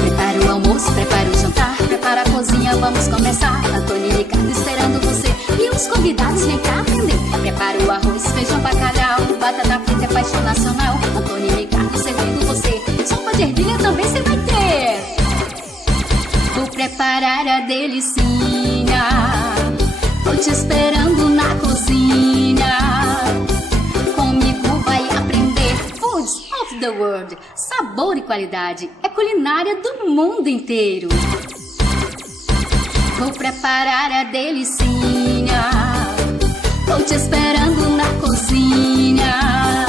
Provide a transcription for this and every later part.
Prepara o almoço, prepara o jantar, prepara a cozinha, vamos começar. Antonia e Ricardo esperando você e os convidados vem cá aprender. Prepara o arroz, feijão, bacalhau, batata frita é paixão nacional. Antonia e Ricardo servindo você, sopa de ervilha também você vai ter. Vou preparar a delicinha, tô te esperando na cozinha. Comigo vai aprender Foods of the World. Sabor e qualidade é culinária do mundo inteiro. Vou preparar a delicinha, tô te esperando na cozinha.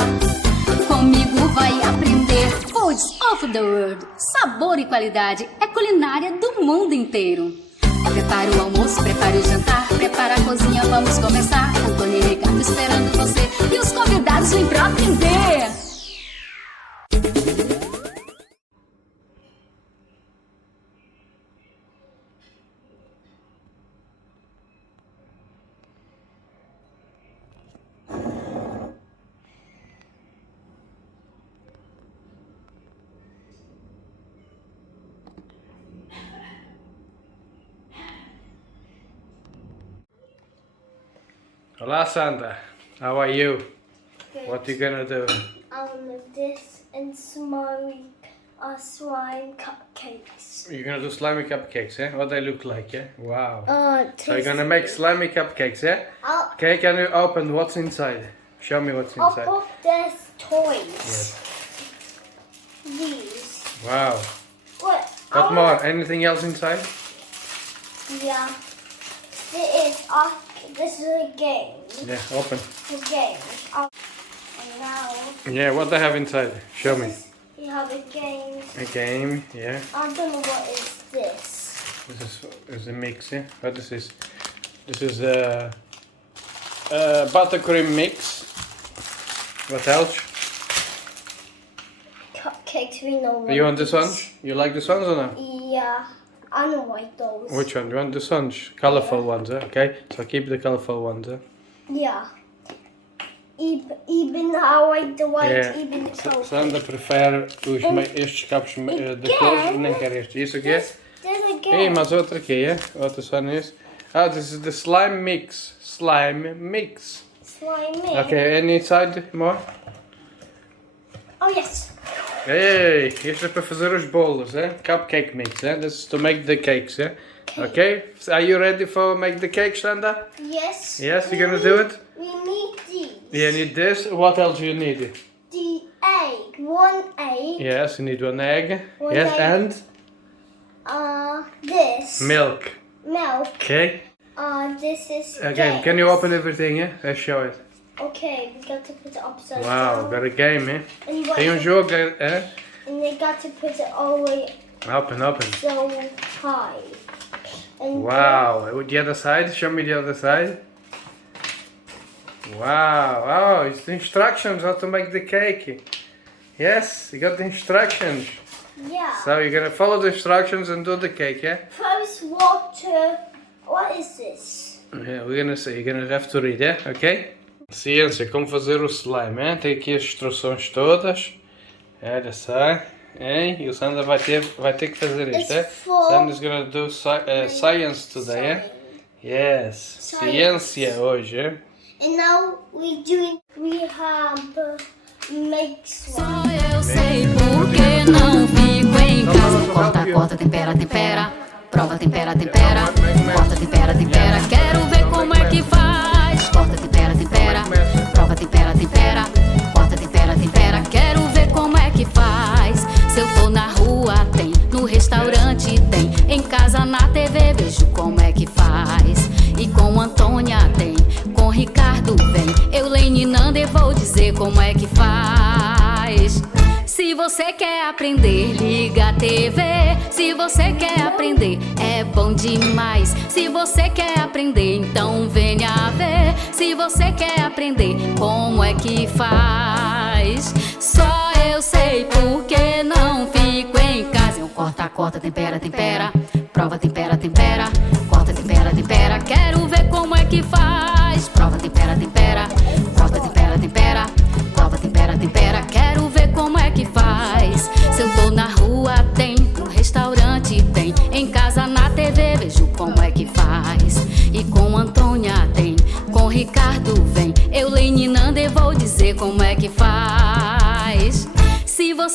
Comigo vai aprender Foods of the World. Sabor e qualidade é culinária do mundo inteiro. Prepara o almoço, prepara o jantar, prepara a cozinha, vamos começar. Antonia e Ricardo esperando você e os convidados vêm pra aprender. Hola Sandra, how are you? Good. What are you gonna do? This and slime cupcakes. You're gonna do slimy cupcakes, eh? What they look like, yeah? Wow. So you're Tasty. gonna make slimy cupcakes, yeah? Okay, can you open what's inside? Show me what's I'll inside. put there's toys. Yes. These. Wow. What? What more? Anything else inside? Yeah. This is a game. Yeah, open. The game. And now Yeah, what they have inside? Show me. you have a game. A game, yeah. I don't know what is this. This is a mix, yeah? What is this? This is a buttercream mix. What else? Cupcakes, we know what You want it the is. sponge? You like the sponge or no? Yeah. I know what those. Which one? You want the sponge? Colorful ones, eh? Okay, so keep the colorful ones, eh? Yeah. Even I like the white, Yeah. even the color. Sandra prefere estes capos de cores, nem quer este. Isso aqui é? There's a Ei, game. mas outro aqui, é? Outro só nisso. Ah, this is the slime mix. Slime mix. Slimy. Okay, any inside more? Oh yes. Ei, isto é para fazer os bolos, é? Cupcake mix, é? This is to make the cakes, é? Okay, are you ready for make the cake, Sandra? Yes. Yes, you're gonna do it? We need these. You need this. What else you need? The egg. One egg. Yes, you need one egg. One Yes, egg. and This. milk. Milk. Okay. This is. Again, can you open everything, yeah? Let's show it. Okay, we got to put it upside Wow, down. got a game, eh? And, you Tem got jogo, to, eh? and they got to put it all the way Open. so high. And Wow, with the other side, show me the other side. Wow, oh, it's the instructions how to make the cake. Yes, you got the instructions. Yeah. So you're gonna follow the instructions and do the cake, yeah? First water. What is this? Yeah, we're gonna see, you're gonna have to read, yeah? Okay? Ciência, como fazer o slime, hein? Tem aqui as instruções todas. Olha só, hein? E o Sandra vai ter que fazer isto, é? Sandra's gonna do science today, é? Yes, ciência hoje, é? And now we have make Só slime. eu sei porque não fico em casa. Corta, corta, tempera, tempera. Prova, tempera, tempera. Corta, tempera, tempera. Quero ver como é que faz. Corta, tempera, tempera. Prova, tempera, tempera. Corta, tempera, tempera. Quero ver como é que faz. Se eu for na rua tem, no restaurante tem, em casa na TV vejo como é que faz. E com Antônia tem, com Ricardo vem, eu Leninando e vou dizer como é que faz. Se você quer aprender, liga a TV. Se você quer aprender, é bom demais. Se você quer aprender, então venha ver. Se você quer aprender, como é que faz? Só eu sei porque não fico em casa. Eu corta, corta, tempera, tempera. Prova, tempera, tempera. Corta, tempera, tempera. Quero ver como é que faz. Prova, tempera, tempera. Corta, tempera, tempera. Prova, tempera, tempera. Quero ver como é que faz. Se eu tô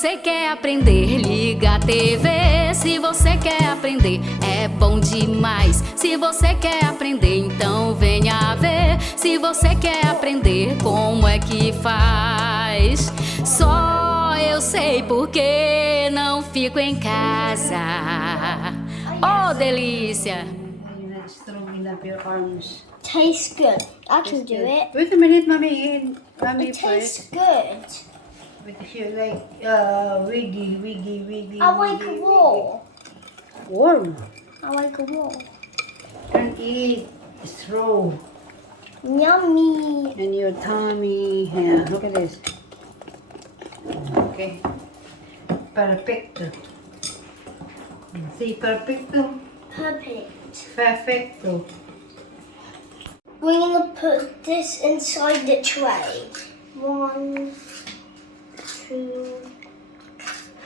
você quer aprender, liga a TV. Se você quer aprender, é bom demais. Se você quer aprender, então venha ver. Se você quer aprender, como é que faz? Só eu sei porque não fico em casa. Oh, delícia! You're not strong enough, your arms. Tastes good. I can do it. Wait a minute, mommy. Mommy, It first. tastes good. Because you like wiggy. I like a wall. Warm. I like a wall. Don't eat. It's raw. Yummy. And your tummy. Yeah, look at this. Okay. Perfecto. See, perfecto. Perfect. Perfecto. We're gonna put this inside the tray. 1, 2,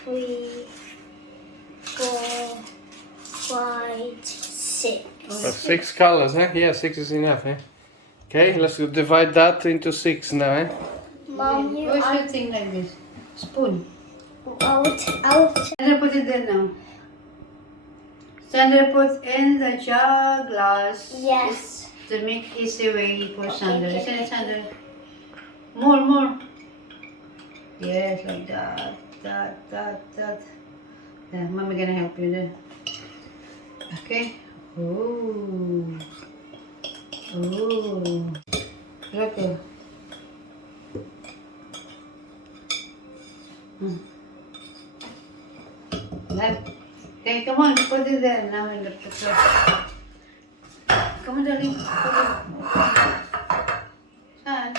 3, 4, 5, 6. So 6 colors, eh? Yeah, 6 is enough, eh? Okay, let's divide that into 6 now, eh? Mom, you What's your thing like this? Spoon. out. Sandra, put it there now. Sandra, put in the jar glass. Yes. To make easy way for Sandra. Okay. Isn't it, Sandra? More. Yes, like that. Yeah, Mommy gonna help you there. Okay. Ooh. Look at. That. Okay, come on, put it there now in the picture. Come on, darling. Son.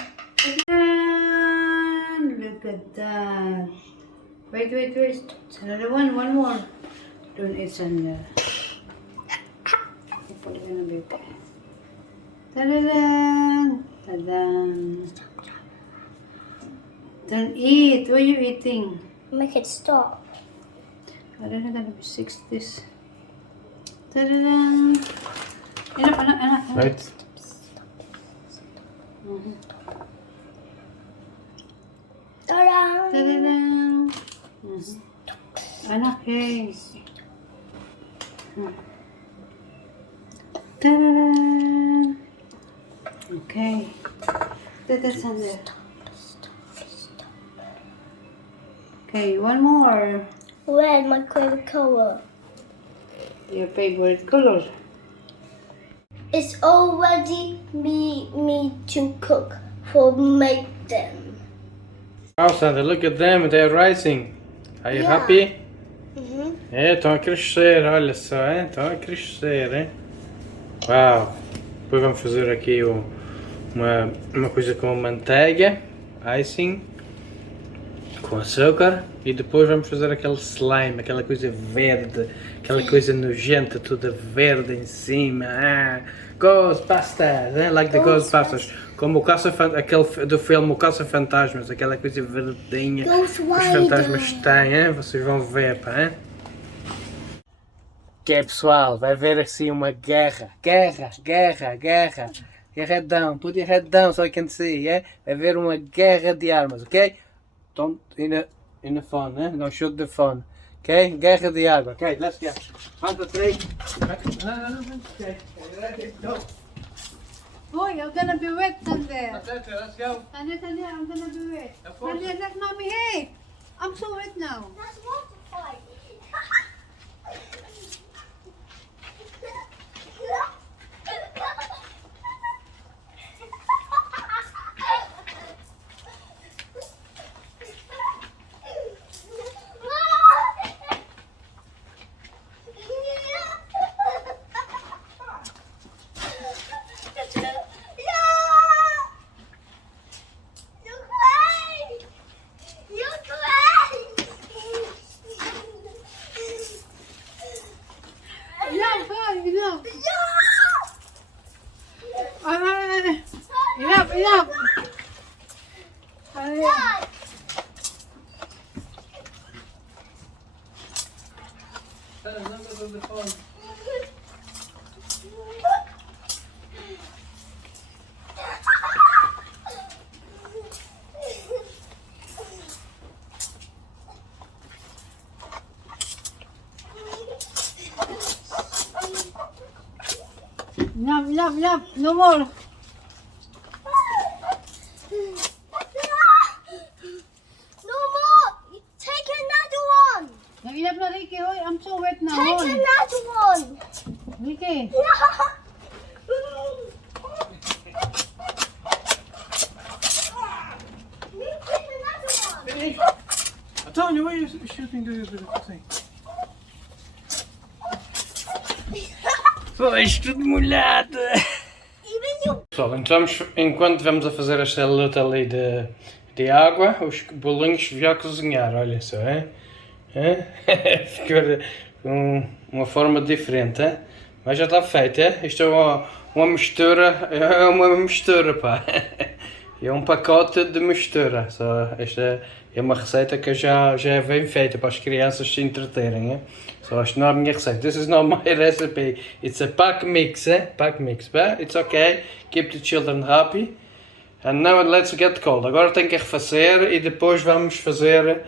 Look at that. Wait. Another one more. Don't eat Sandra. Put it in a bit. Ta-da-da. Don't eat. What are you eating? Make it stop. I don't know, gonna be 6 this. Ta-da-da. Enough. Right. Ta-da! Ta-da-da. Anak, hey. Ta-da-da. Okay. That's under. Okay, one more. Red, my favorite color. Your favorite color. It's already me to cook for make them. Wow, Sandra, look at them, they're rising. Are you Yeah. happy? Mm-hmm. É, estão a crescer, olha só, hein? Estão a crescer, hein? Uau! Depois vamos fazer aqui uma coisa com manteiga, icing, com açúcar, e depois vamos fazer aquele slime, aquela coisa verde, aquela coisa nojenta, toda verde em cima. Ghostbusters, hein? Like the Ghostbusters. Como aquele do filme O Caça-Fantasmas, aquela coisa verdinha que os fantasmas têm, hein? Vocês vão ver, pá, hein? Que é, pessoal, vai haver assim uma guerra, head put your head down so I can see, yeah? Vai haver uma guerra de armas, ok? Don't, in the phone, eh? Don't shoot the phone, ok? Guerra de água, ok? Let's go. 1, 2, 3. Okay, go. Boy, I'm gonna be wet Sandra. Let's go. Sandra, I'm gonna be wet. Of course. Sandra, let mommy, hey! I'm so wet now. That's water fight. Enough. Enough. No more. No more. Take another one. No, enough na, Ricky. Hoy, I'm so wet now. Take Hoy. another one. Ricky. Antonia, what are you shooting this with the thing? Foi tudo molhado. Pessoal, então enquanto vamos a fazer esta luta ali de água, os bolinhos já a cozinhar, olha só, hein? Ficou com uma forma diferente, hein? Mas já está feito, hein? Isto é uma mistura, pá. É um pacote de mistura, só esta é uma receita que já é bem feita para as crianças se entreterem, hein? So it's not a recipe. This is not my recipe. It's a pack mix, Pack mix, but it's okay. Keep the children happy. And now let's get cold. Agora tem que arrefecer e depois vamos fazer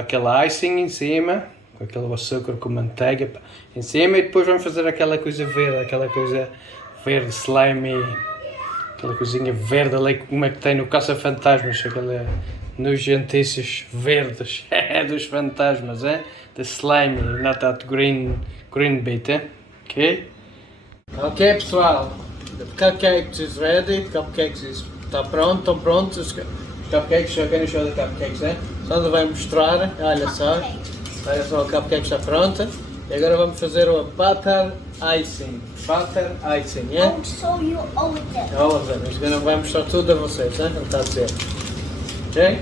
aquele icing em cima, com aquele açúcar com manteiga em cima, e depois vamos fazer aquela coisa verde, slimy, aquela coisinha verde ali como é que tem no Caça-Fantasmas, aquela nojentices verdes dos fantasmas, The slimy, not that green bit, Okay? Ok, pessoal. The cupcakes is ready. Cupcakes está pronto, estão prontos. Os cupcakes, já querem show the cupcakes, Sandra vai mostrar, olha só. Olha só, o cupcake está pronto. E agora vamos fazer o butter icing. Butter icing, I'll show you all of them. All of them. Agora vai mostrar tudo a vocês, Ele está a dizer. Ok?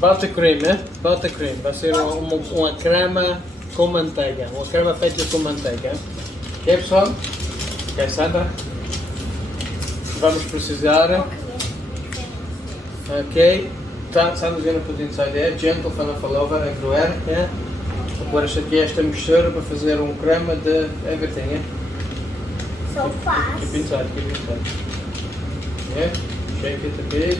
Buttercream, Buttercream. Vai ser uma crema com manteiga. Uma crema feita com manteiga. Ok, pessoal? Ok, Sandra? Vamos precisar. Ok. Sandra's going to put inside there. Gentle vanaf over everywhere. Vou pôr esta mistura para fazer um crema de everything. So fast. Keep inside. Shake it a bit.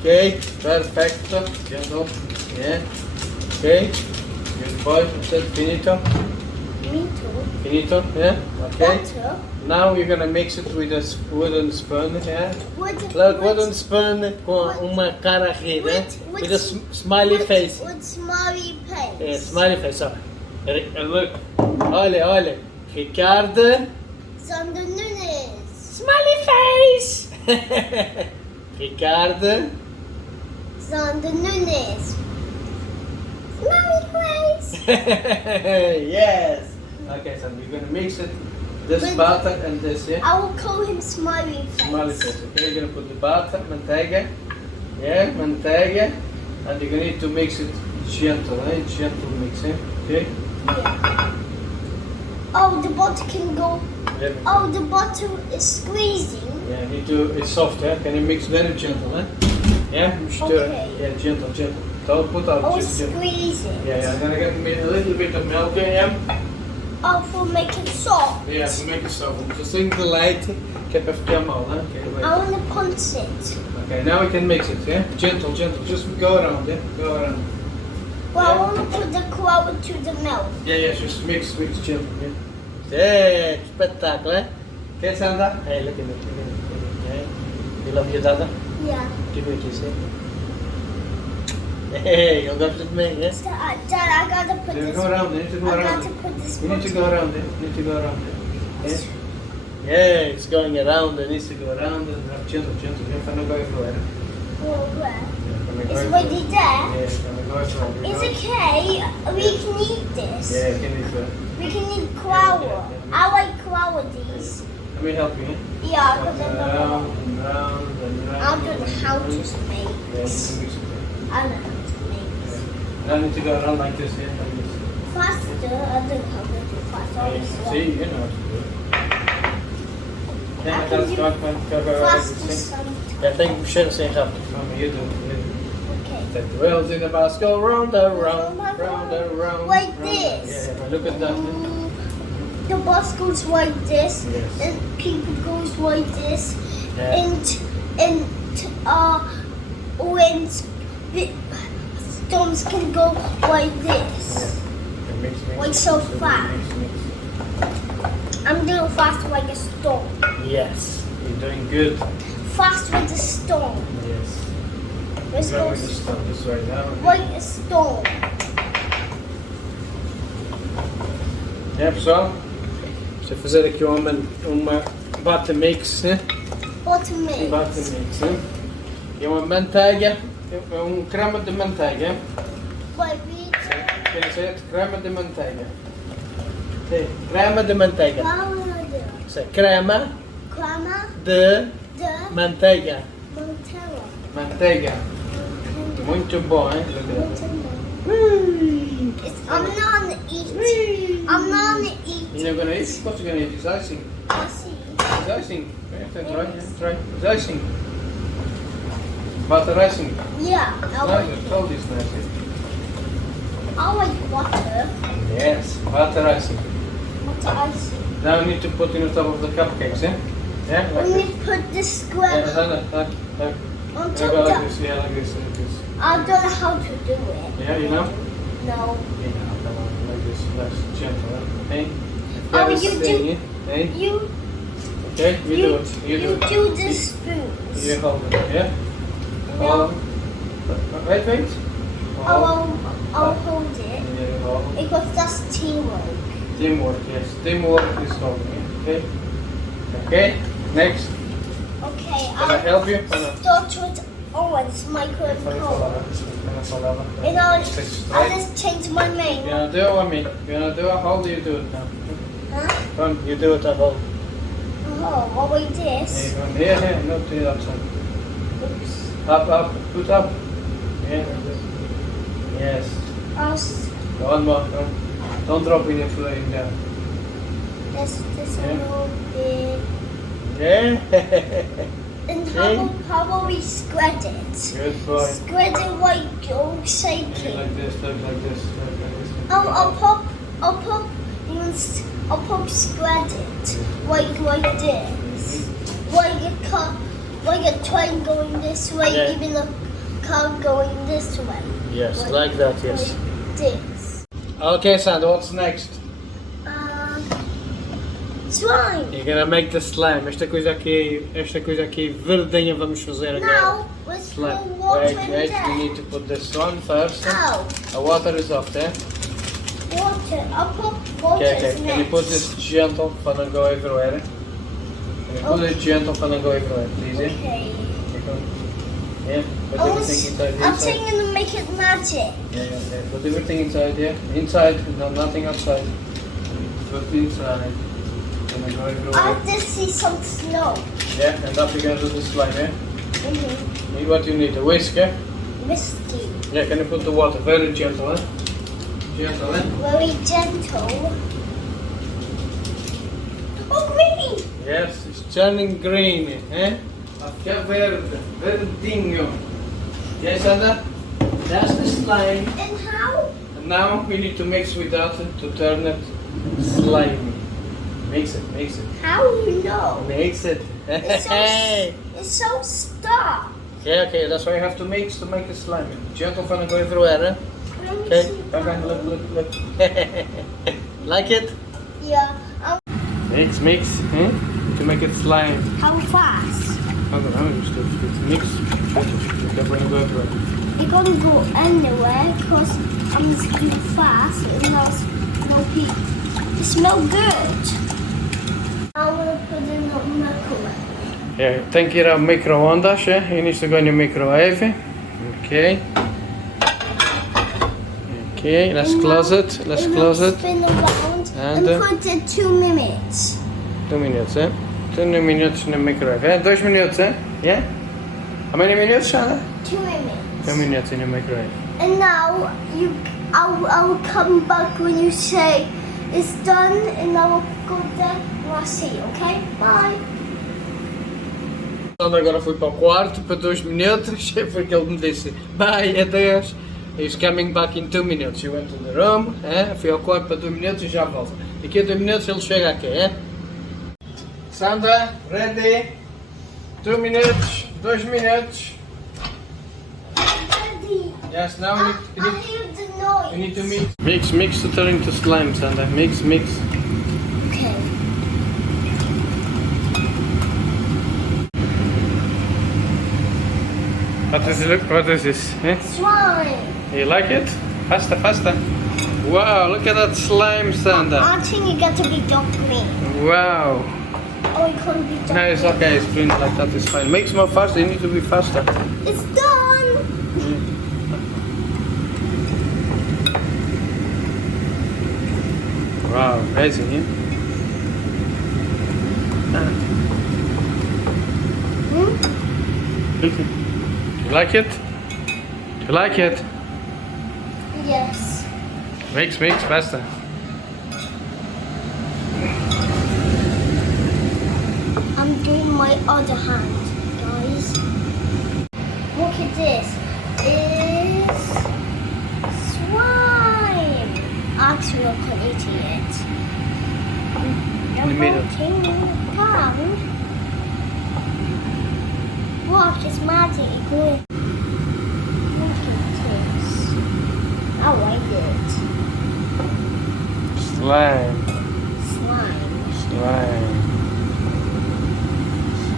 Ok, perfecto. Gentle. Ok. Good boy. Finito. Finito. Okay. Butter. Now you're gonna mix it with a wooden spoon. Look, wooden spoon com uma cara rir, with a smiley face. With smiley face. Yeah, smiley face. So, look. Olha. Ricardo. Xander Nunes. Smiley face. Ricardo. Xander Nunes. Smiley face. Yes. Okay, so you're gonna mix it. This butter and this, I will call him Smiley face. Smiley face. Okay, you're gonna put the butter, manteiga. Manteiga. And you're gonna need to mix it gentle, Gentle mix, Okay? Yeah. Oh, the butter can go. Oh, the butter is squeezing. Yeah, it's soft, Can you mix very gentle, Mistura. Okay. Yeah, gentle. Don't put out Oh, just gentle. squeezing. Yeah, I'm gonna get a little bit of milk in. Oh, for making soft. Yeah, to make it soft. Just think the light. Que é para ficar mal, Okay, wait. I want to punch it. Okay, now we can mix it, Gentle. Just go around, Go around. Well, I want to put the flour to the milk. Yeah, just mix gentle, Yeah, espetáculo, Okay, Sandra? Hey, look at it. You love your dada? Yeah. Give me a kiss, Hey, you'll go to me, Dad, I gotta put this. Go around, you need to go I around. gotta put this. You need to go around, Yeah, it's going around, it needs to go around and gentle, if I don't go everywhere. Oh, where? Yeah, It's already there. Yeah, it's gonna go everywhere. It's okay. We can eat this. Yeah, you can eat it. We can eat flour. I like flour these. Let me help you, Yeah, because I don't know. Round and round and round. I don't know how to make Yeah, this. you can mix it. I don't know how to make this. Now I need to go around like this, like this. Faster. I don't know how to do faster. Yeah, Obviously. see, you know how to do it. I Yeah, can that's do right, man. Go around faster this thing. sometimes. Yeah, tem que mexer assim rápido. Mama, you do. Okay. Take the wheels in the basket, go round and round, round and round. Like round. this. Yeah, look at that. The bus goes like this, Yes. and people goes like this, Yeah. and when the stones can go like this, Yeah. Mix. like so fast. Mix. I'm doing fast like a storm. Yes, you're doing good. Fast with the storm. Yes. Let's Go go with the stuff this way now. like a storm. É pessoal, vou fazer aqui uma bata mix, né? What to make? Bata mix, né? É uma manteiga, é um creme de manteiga. Wait, we Quer dizer, creme de manteiga. Sim, creme de manteiga. Isso é crema Grandma, de the manteiga. Montero. Manteiga. Muito bom, hein? I'm not gonna eat. I'm not gonna eat. You're not gonna eat? What you gonna eat? It's icing. I see. It's icing. Yeah, try. It's icing. Butter icing. Yeah, I told you it's nice. I like water. Yes, butter icing. Water icing. Now we need to put in the top of the cupcakes, yeah? Yeah, like We this. need to put the Yeah, square like on go top like of this, yeah, like this, like this. I don't know how to do it. Yeah, you know? No. Yeah, come on, like this, nice, gentle, hey? Oh, this you thing, do- yeah? Hey? You Okay, you do it, you do it. do the spoons. You hold it, yeah? No. Wait. I'll hold it Yeah, you hold it. because that's teamwork. Teamwork, yes. Teamwork is holding it, okay? Okay, next. Okay, Can I help you? Oh, no. start with orange, micro and cold. And I'll just change my name. You wanna do it or me? You wanna do it? How do you do it now? Huh? Come, you do it at home. Oh, what with this? Here, no, to the outside. Oops. Up, put up. Yeah. Yes. One more. Don't drop in the flame down. This Yeah. a little bit. Yeah. And Yeah. how will we spread it? Good boy. Spread it like you're Look shaking. like this, look like this, look like this. I'll pop spread it like this. Like a train going this way, Yeah. even a car going this way. Yes, like that, yes. Like this. Okay, Sandra, what's next? Slime. You're gonna make the slime. Esta coisa aqui verdinha vamos fazer agora. Now let's pour Slime. water Wait, in we there. need to put this on first. Oh, The water is off there. water. I'll put water Okay. next. Can you put this gentle for not go everywhere? Can you put it gentle for not go everywhere, please? Yeah? Okay. Yeah. Put everything inside. I'm Inside. thinking to make it magic. Yeah. Put everything inside. Yeah. Inside. No, nothing outside. Put inside. Gonna go everywhere. I just see some snow. Yeah. And up you gonna do the slime. Yeah. Mm-hmm. What you need? A whisk. Yeah. Whiskey. Yeah. Can you put the water very gentle? Eh? Gentle. Eh? Very gentle. Oh, green! Yes. It's turning green. Eh? Fica verde. Verdinho. Yes, Sandra? That's the slime. And how? And now we need to mix with that to turn it slimy. Mix it. How you know? Mix it. It's so stuck. Yeah, okay, that's why you have to mix to make it slimy. Gentle van go everywhere, eh? Okay, okay, look. Like it? Yeah. Mix, to make it slime. How fast? I don't know, just mix. Gentle van go everywhere. It can't go anywhere because I'm too fast and there's no people. It smells good. I'm gonna put it in the microwave. Yeah, tem que ir ao micro-ondas, you need to go in the microwave. Okay. Okay, let's close it. And now spin around and put it 2 minutes. 2 minutes, eh? 2 minutes in the microwave, eh? 2 minutes, eh? Yeah? How many minutes, Shanna? 2 minutes. 2 minutes in the microwave. And now I'll come back when you say it's done, and I will go there and I'll see you, okay? Bye. Agora fui para o quarto para 2 minutos, porque ele me disse bye, adeus. He's coming back in 2 minutes. You went to the room, fui ao quarto para 2 minutos e já volta. Daqui a 2 minutos ele chega aqui, Sandra, ready? 2 minutes, 2 minutes. Daddy, Yes, now I hear the noise. you need to mix. Mix to turn into slime, Sandra. Mix. Okay. What is this? Eh? Slime. You like it? Faster, faster. Wow, look at that slime, Xander. I think you got to be dark green. Wow. Oh, you can't be dark No, it's okay, it's green like that, it's fine. Make more faster, you need to be faster. It's done. Wow, amazing, yeah? You like it? You like it? Yes. Mix, faster. I'm doing my other hand, guys. Look at this. It's slime. Actually, I can't eat it. In the middle. Pound. Watch, it's magic. Look at this. I like it. Slime. Slime. Slime.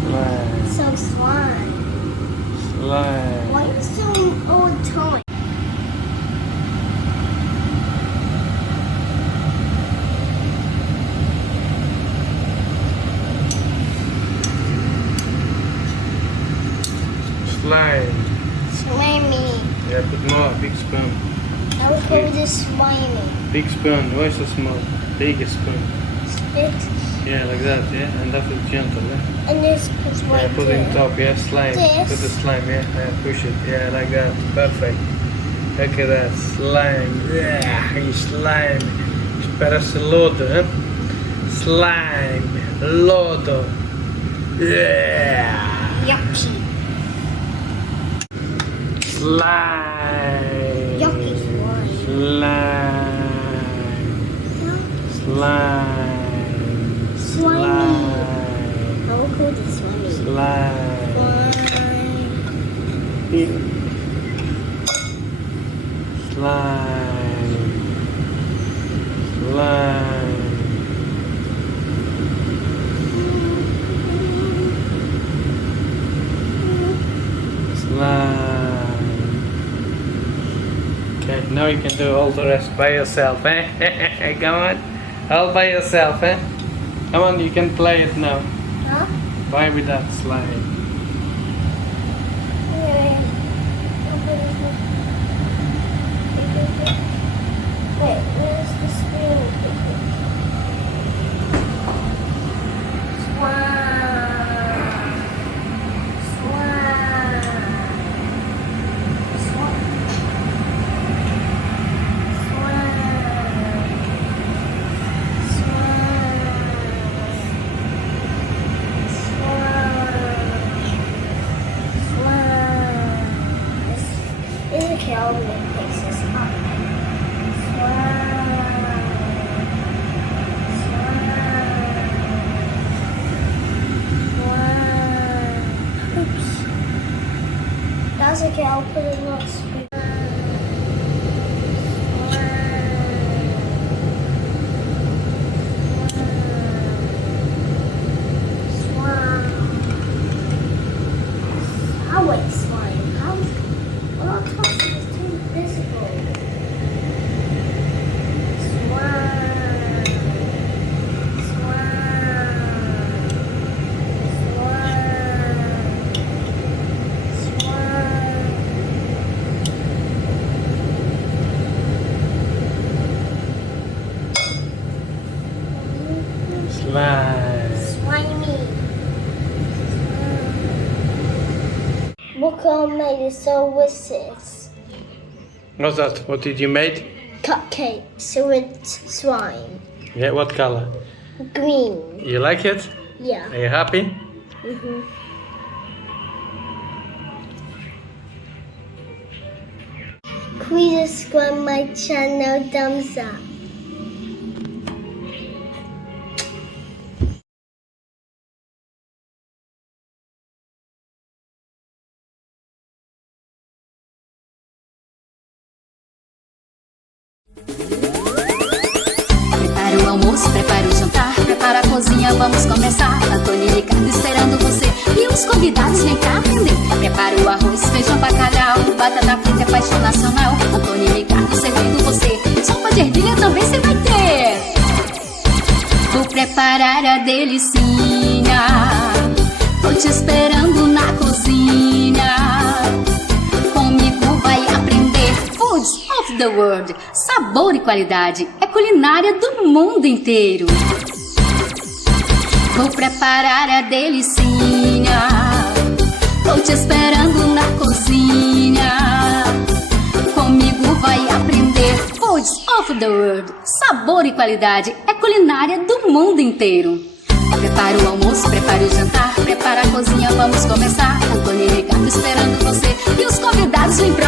Slime. So slime. Slime. Why are you doing all the time? Slime. Slimy. Yeah, put more, big spoon. I will call this slimy. Big spoon, where's the small? Big spoon. Spit. Yeah, like that, yeah? And that is gentle, yeah? And this puts right Yeah, put it there. on top, yeah, slime. This. Put the slime, yeah, push it, yeah, like that, perfect. Look at that, slime, yeah, slime. Parece lodo, huh? Slime, lodo, yeah. Yucky. Slime. Yucky slime. Slime. Slime. Slimy. I will call this slimy. Slime. Slime. Slime. Slime. Okay, now you can do all the rest by yourself, eh? Come on, all by yourself, eh? Come on, you can play it now. Huh? Play with that slime. Wait, where's the spoon? Swine. Okay, I'll mix this up. Oops. That's okay, I'll put it in a spoon. How wait, slime? How? Well, I'll toss it. It's too visible. Swine. Slime. Slimy. Look how I made it so wishes. What's that? What did you make? Cupcake, so it's slime. Yeah, what color? Green. You like it? Yeah. Are you happy? Please subscribe my channel, thumbs up. Prepare o almoço, prepare o jantar, prepara a cozinha, vamos começar. Antonia e Ricardo esperando você. e os convidados vêm cá aprender. Prepara o arroz, feijão, bacalhau, batata frita é paixão nacional. Antonia e Ricardo servindo você, sopa de ervilha também você vai ter. Vou preparar a delicinha, tô te esperando na cozinha. Comigo vai aprender Foods of the World. Sabor e qualidade é culinária do mundo inteiro. Vou preparar a delicinha, tô te esperando na cozinha. Comigo vai aprender Foods of the World. Sabor e qualidade é culinária do mundo inteiro. Prepara o almoço, prepara o jantar, prepara a cozinha, vamos começar. Antonia e Ricardo esperando você e os convidados vêm pra